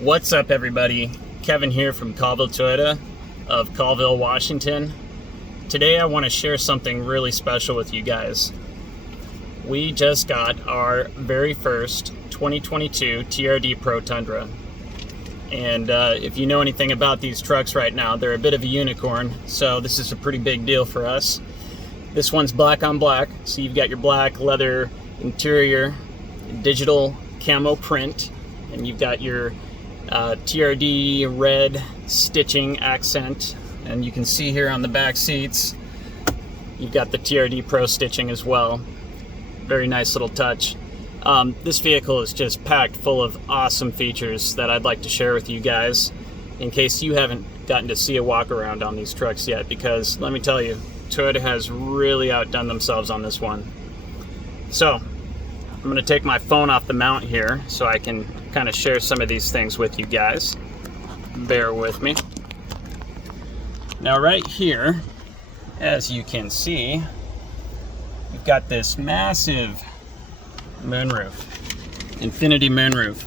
What's up, everybody? Kevin here from Colville Toyota of Colville, Washington. Today I want to share something really special with you guys. We just got our very first 2022 TRD Pro Tundra. And if you know anything about these trucks right now, they're a bit of a unicorn, so this is a pretty big deal for us. This one's black on black, so you've got your black leather interior, digital camo print, and you've got your TRD red stitching accent, and you can see here on the back seats you've got the TRD Pro stitching as well. Very nice little touch. This vehicle is just packed full of awesome features that I'd like to share with you guys in case you haven't gotten to see a walk around on these trucks yet, because let me tell you, Toyota has really outdone themselves on this one. So I'm going to take my phone off the mount here so I can kind of share some of these things with you guys. Bear with me. Now right here, as you can see, we've got this massive moonroof, infinity moonroof.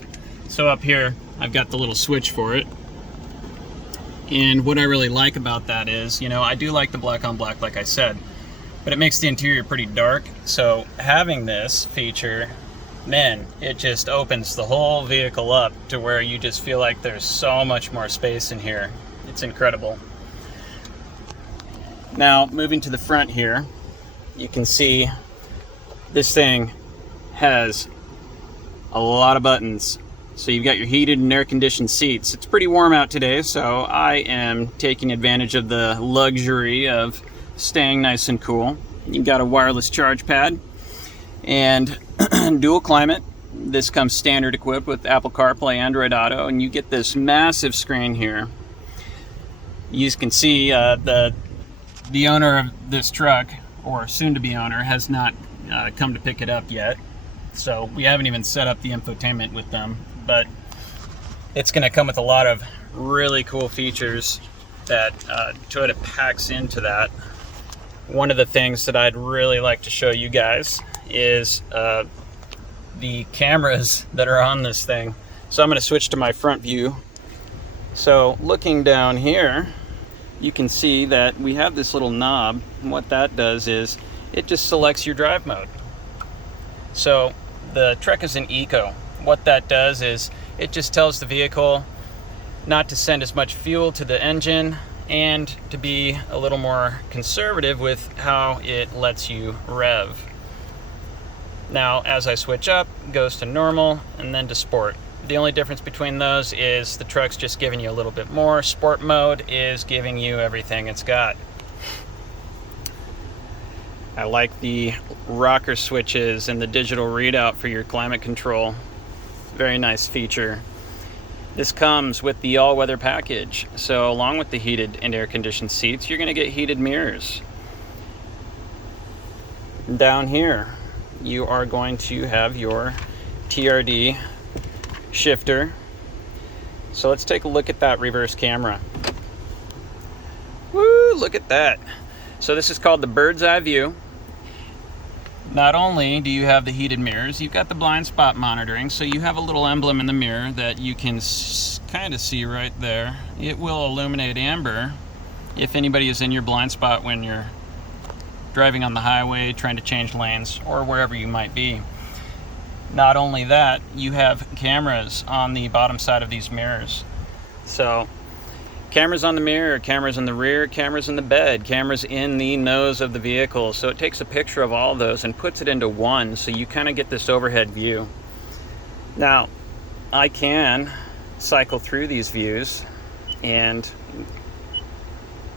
So up here I've got the little switch for it, and what I really like about that is, you know, I do like the black on black like I said, but it makes the interior pretty dark. So having this feature, man, it just opens the whole vehicle up to where you just feel like there's so much more space in here. It's incredible. Now moving to the front here, you can see this thing has a lot of buttons. So you've got your heated and air conditioned seats. It's pretty warm out today, so I am taking advantage of the luxury of staying nice and cool. You've got a wireless charge pad and dual climate. This comes standard equipped with Apple CarPlay, Android Auto, and you get this massive screen here. You can see the owner of this truck, or soon-to-be owner, has not come to pick it up yet. So we haven't even set up the infotainment with them, but it's going to come with a lot of really cool features that Toyota packs into that. One of the things that I'd really like to show you guys is the cameras that are on this thing. So I'm going to switch to my front view. So looking down here, you can see that we have this little knob, and what that does is it just selects your drive mode. So the truck is an eco. What that does is it just tells the vehicle not to send as much fuel to the engine and to be a little more conservative with how it lets you rev. Now as I switch up, it goes to normal and then to sport. The only difference between those is the truck's just giving you a little bit more. Sport mode is giving you everything it's got. I like the rocker switches and the digital readout for your climate control. Very nice feature. This comes with the all-weather package. So along with the heated and air-conditioned seats, you're going to get heated mirrors. Down here, you are going to have your TRD shifter. So let's take a look at that reverse camera. Woo, look at that. So this is called the bird's eye view. Not only do you have the heated mirrors, you've got the blind spot monitoring, so you have a little emblem in the mirror that you can kind of see right there. It will illuminate amber if anybody is in your blind spot when you're driving on the highway, trying to change lanes, or wherever you might be. Not only that, you have cameras on the bottom side of these mirrors. So cameras on the mirror, cameras in the rear, cameras in the bed, cameras in the nose of the vehicle. So it takes a picture of all of those and puts it into one, so you kind of get this overhead view. Now, I can cycle through these views and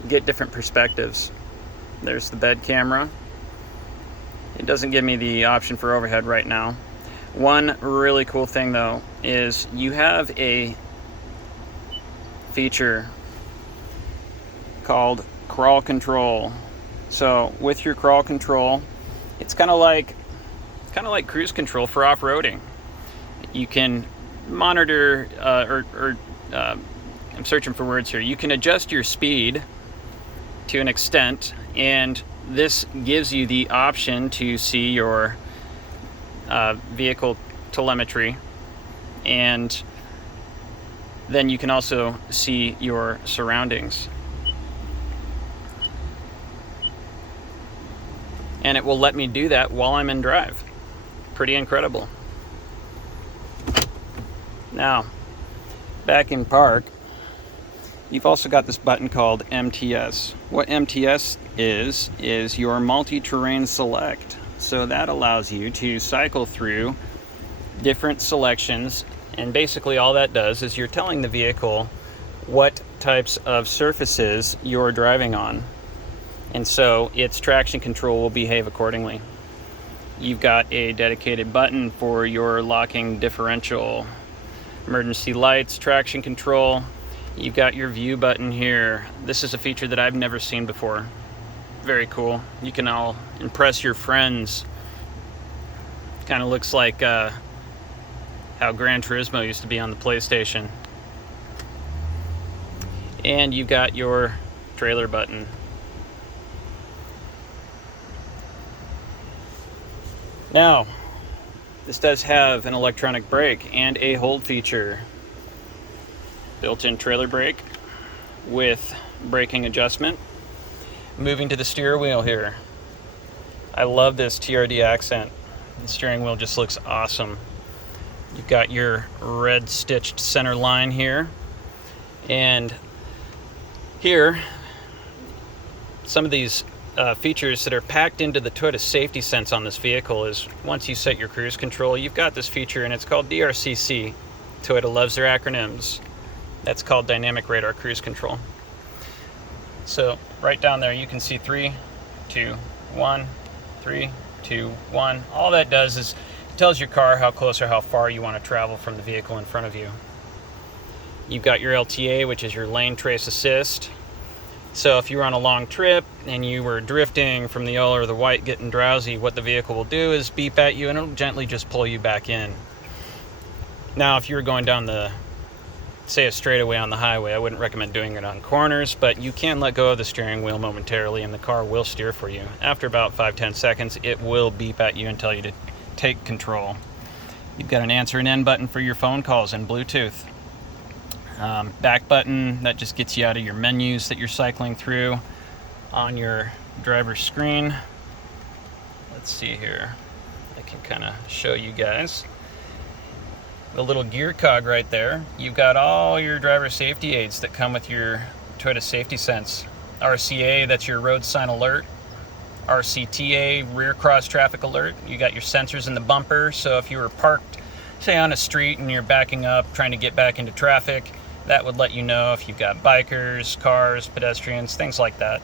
get different perspectives. There's the bed camera. It doesn't give me the option for overhead right now. One really cool thing though is you have a feature called crawl control. So with your crawl control, it's kind of like cruise control for off-roading. You can monitor I'm searching for words here. You can adjust your speed to an extent, and this gives you the option to see your vehicle telemetry and then you can also see your surroundings. And it will let me do that while I'm in drive. Pretty incredible. Now, back in park, you've also got this button called MTS. What MTS is your multi-terrain select. So that allows you to cycle through different selections, and basically all that does is you're telling the vehicle what types of surfaces you're driving on. And so its traction control will behave accordingly. You've got a dedicated button for your locking differential, emergency lights, traction control. You've got your view button here. This is a feature that I've never seen before. Very cool. You can all impress your friends. Kind of looks like how Gran Turismo used to be on the PlayStation. And you've got your trailer button. Now, this does have an electronic brake and a hold feature. Built-in trailer brake with braking adjustment. Moving to the steering wheel here. I love this TRD accent. The steering wheel just looks awesome. You've got your red stitched center line here. And here, some of these features that are packed into the Toyota Safety Sense on this vehicle is once you set your cruise control, you've got this feature and it's called DRCC. Toyota loves their acronyms. That's called Dynamic Radar Cruise Control. So right down there you can see 3, 2, 1, 3, 2, 1. All that does is it tells your car how close or how far you want to travel from the vehicle in front of you. You've got your LTA, which is your lane trace assist. So if you were on a long trip and you were drifting from the yellow or the white, getting drowsy, what the vehicle will do is beep at you and it'll gently just pull you back in. Now, if you were going down the, say, a straightaway on the highway, I wouldn't recommend doing it on corners, but you can let go of the steering wheel momentarily and the car will steer for you. After about 5-10 seconds, it will beep at you and tell you to take control. You've got an answer and end button for your phone calls and Bluetooth. Back button, that just gets you out of your menus that you're cycling through on your driver's screen. Let's see here. I can kind of show you guys. The little gear cog right there. You've got all your driver safety aids that come with your Toyota Safety Sense. RCA, that's your road sign alert. RCTA, rear cross traffic alert. You got your sensors in the bumper, so if you were parked, say, on a street and you're backing up, trying to get back into traffic, that would let you know if you've got bikers, cars, pedestrians, things like that.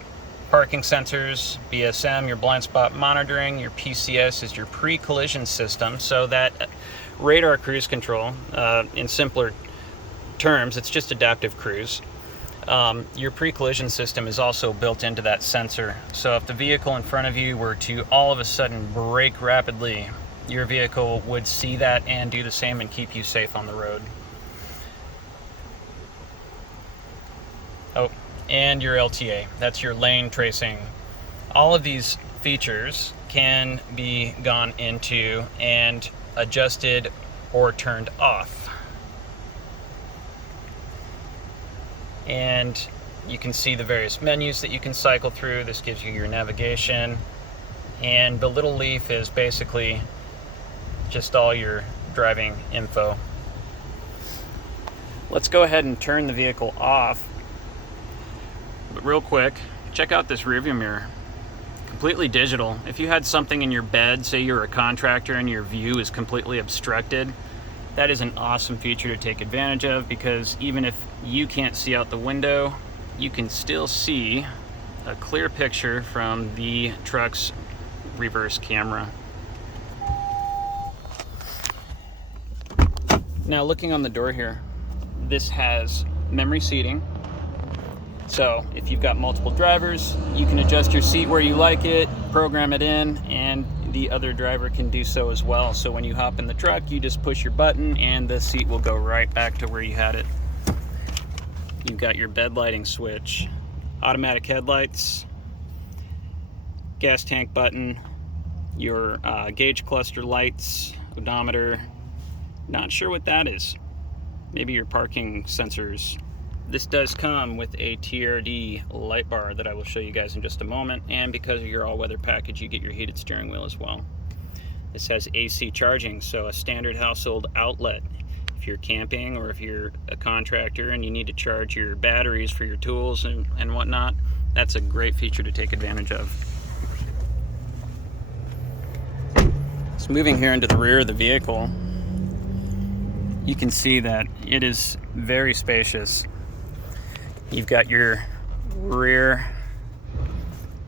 Parking sensors, BSM, your blind spot monitoring, your PCS is your pre-collision system, so that radar cruise control, in simpler terms, it's just adaptive cruise. Your pre-collision system is also built into that sensor, so if the vehicle in front of you were to all of a sudden brake rapidly, your vehicle would see that and do the same and keep you safe on the road. Oh, and your LTA, that's your lane tracing. All of these features can be gone into and adjusted or turned off. And you can see the various menus that you can cycle through. This gives you your navigation. And the little leaf is basically just all your driving info. Let's go ahead and turn the vehicle off. But real quick, check out this rearview mirror. Completely digital. If you had something in your bed, say you're a contractor and your view is completely obstructed, that is an awesome feature to take advantage of, because even if you can't see out the window, you can still see a clear picture from the truck's reverse camera. Now, looking on the door here, this has memory seating. So if you've got multiple drivers, you can adjust your seat where you like it, program it in, and the other driver can do so as well. So when you hop in the truck, you just push your button and the seat will go right back to where you had it. You've got your bed lighting switch, automatic headlights, gas tank button, your gauge cluster lights, odometer. Not sure what that is. maybe your parking sensors. This does come with a TRD light bar that I will show you guys in just a moment, and because of your all-weather package, you get your heated steering wheel as well. This has AC charging, so a standard household outlet. If you're camping or if you're a contractor and you need to charge your batteries for your tools and whatnot, that's a great feature to take advantage of. So moving here into the rear of the vehicle, you can see that it is very spacious. You've got your rear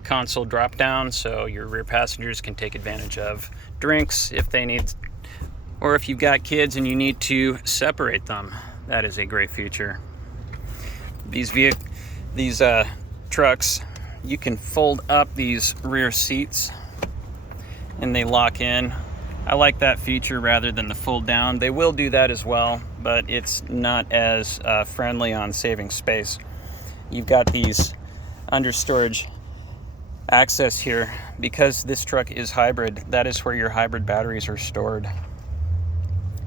console drop down, so your rear passengers can take advantage of drinks if they need, or if you've got kids and you need to separate them. That is a great feature. These trucks, you can fold up these rear seats and they lock in. I like that feature rather than the fold down. They will do that as well, but it's not as friendly on saving space. You've got these under storage access here. Because this truck is hybrid, that is where your hybrid batteries are stored.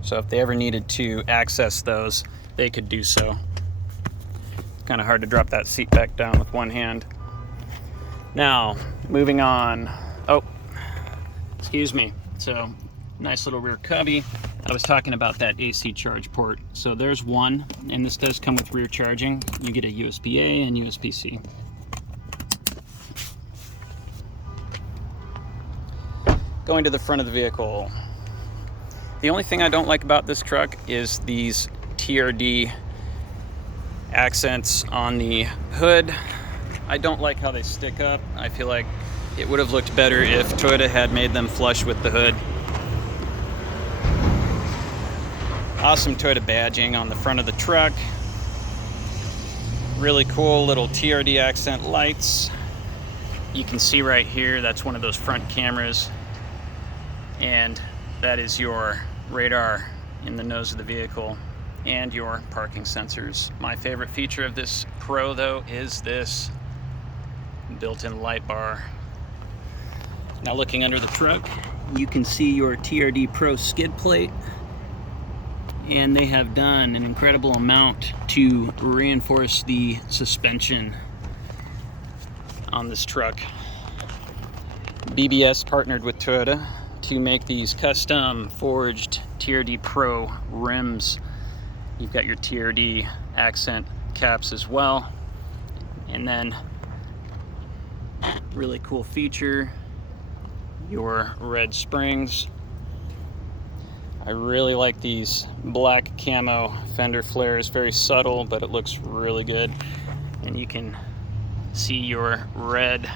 So if they ever needed to access those, they could do so. Kind of hard to drop that seat back down with one hand. Now, moving on. Oh, excuse me. So, nice little rear cubby. I was talking about that AC charge port. So there's one, and this does come with rear charging. You get a USB-A and USB-C. Going to the front of the vehicle. The only thing I don't like about this truck is these TRD accents on the hood. I don't like how they stick up. I feel like it would have looked better if Toyota had made them flush with the hood. Awesome Toyota badging on the front of the truck. Really cool little TRD accent lights. You can see right here, that's one of those front cameras. And that is your radar in the nose of the vehicle and your parking sensors. My favorite feature of this Pro though is this built-in light bar. Now looking under the truck, you can see your TRD Pro skid plate, and they have done an incredible amount to reinforce the suspension on this truck. BBS partnered with Toyota to make these custom forged TRD Pro rims. You've got your TRD accent caps as well, and then really cool feature, your red springs. I really like these black camo fender flares, very subtle, but it looks really good. And you can see your red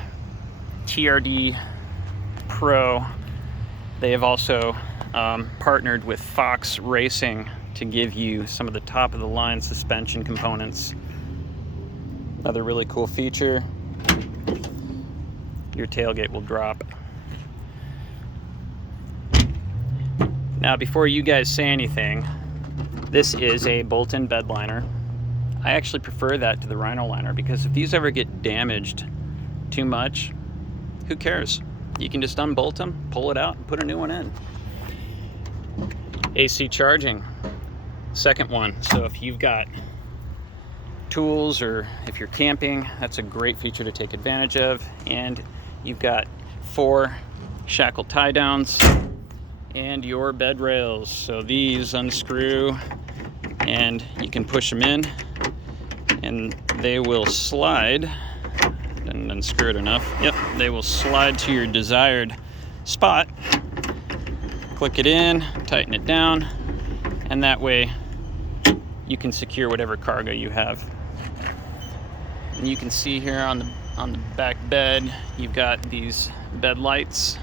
TRD Pro. They have also partnered with Fox Racing to give you some of the top of the line suspension components. Another really cool feature, your tailgate will drop. Now, before you guys say anything, this is a bolt-in bed liner. I actually prefer that to the Rhino liner because if these ever get damaged too much, who cares? You can just unbolt them, pull it out, and put a new one in. AC charging, second one. So if you've got tools or if you're camping, that's a great feature to take advantage of. And you've got 4 shackle tie downs and your bed rails. So these unscrew and you can push them in and they will slide. Didn't unscrew it enough. Yep, they will slide to your desired spot. Click it in, tighten it down, and that way you can secure whatever cargo you have. And you can see here on the back bed, you've got these bed lights,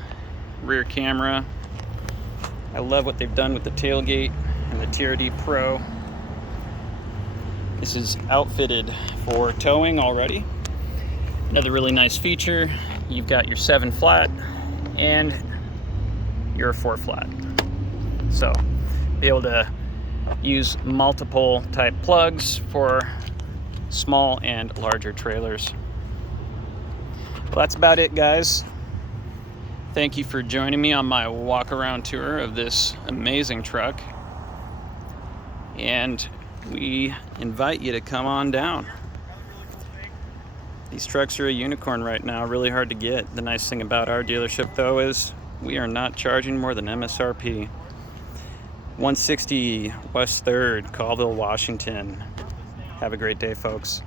rear camera. I love what they've done with the tailgate and the TRD Pro. This is outfitted for towing already. Another really nice feature, you've got your 7 flat and your 4 flat. So be able to use multiple type plugs for small and larger trailers. Well, that's about it, guys. Thank you for joining me on my walk around tour of this amazing truck. And we invite you to come on down. These trucks are a unicorn right now, really hard to get. The nice thing about our dealership though is we are not charging more than MSRP. 160 West 3rd, Colville, Washington. Have a great day, folks.